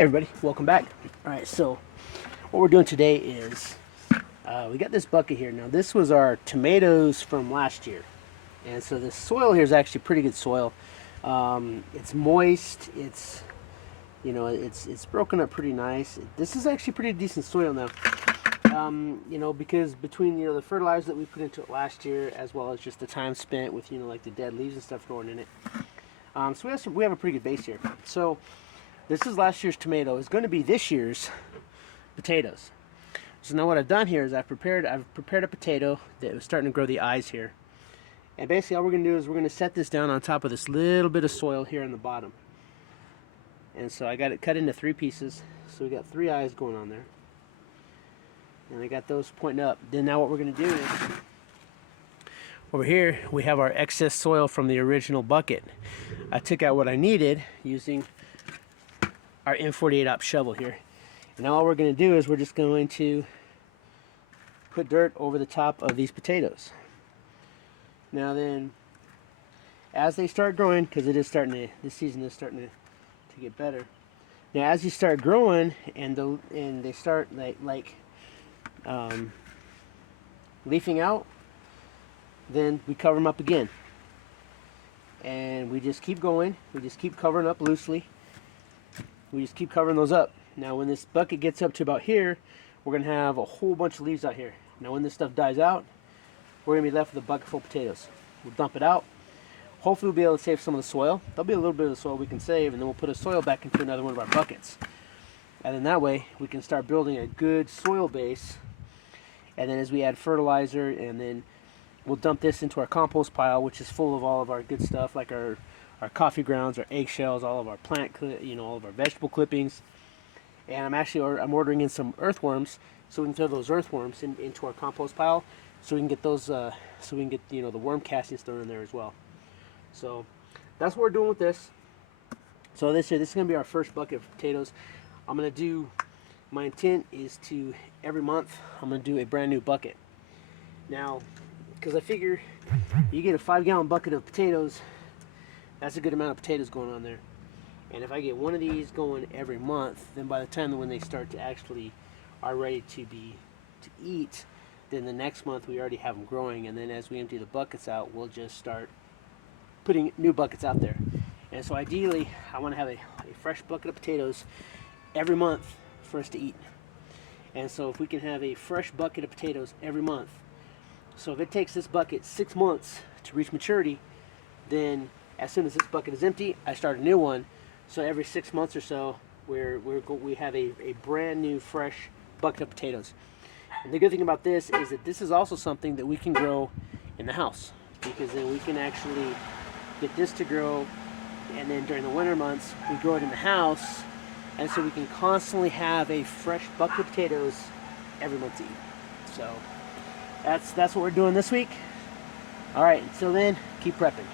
Everybody, welcome back. All right, so what we're doing today is we got this bucket here. Now this was our tomatoes from last year, and so the soil here is actually pretty good soil. It's moist. It's broken up pretty nice. This is actually pretty decent soil now. Because between the fertilizer that we put into it last year, as well as just the time spent with like the dead leaves and stuff growing in it, so we have a pretty good base here. So this is last year's tomato. It's going to be this year's potatoes. So now what I've done here is I've prepared a potato that was starting to grow the eyes here. And basically all we're going to do is we're going to set this down on top of this little bit of soil here on the bottom. And so I got it cut into 3 pieces. So we got 3 eyes going on there. And I got those pointing up. Then now what we're going to do is over here we have our excess soil from the original bucket. I took out what I needed using our M48 op shovel here. And now all we're going to do is we're just going to put dirt over the top of these potatoes. Now then, as they start growing, because this season is starting to get better. Now as you start growing and they start leafing out, then we cover them up again. And we just keep going. We just keep covering up loosely. We just keep covering those up. Now when this bucket gets up to about here, we're going to have a whole bunch of leaves out here. Now when this stuff dies out, we're going to be left with a bucket full of potatoes. We'll dump it out. Hopefully we'll be able to save some of the soil. There'll be a little bit of the soil we can save, and then we'll put the soil back into another one of our buckets. And then that way we can start building a good soil base. And then as we add fertilizer, and then we'll dump this into our compost pile, which is full of all of our good stuff, like our coffee grounds, our eggshells, all of our all of our vegetable clippings. And I'm ordering in some earthworms, so we can throw those earthworms into our compost pile, so we can get those, the worm castings thrown in there as well. So that's what we're doing with this. So this is going to be our first bucket of potatoes. My intent is to, every month, I'm going to do a brand new bucket. Now, because I figure you get a 5-gallon bucket of potatoes, that's a good amount of potatoes going on there. And if I get one of these going every month, then by the time when they start to actually are ready to eat, then the next month we already have them growing. And then as we empty the buckets out, we'll just start putting new buckets out there. And so ideally, I want to have a fresh bucket of potatoes every month for us to eat. And so if we can have a fresh bucket of potatoes every month, so if it takes this bucket 6 months to reach maturity, then as soon as this bucket is empty, I start a new one. So every 6 months or so, we have a brand new fresh bucket of potatoes. And the good thing about this is that this is also something that we can grow in the house, because then we can actually get this to grow, and then during the winter months we grow it in the house, and so we can constantly have a fresh bucket of potatoes every month to eat. So that's what we're doing this week. All right, until then, keep prepping.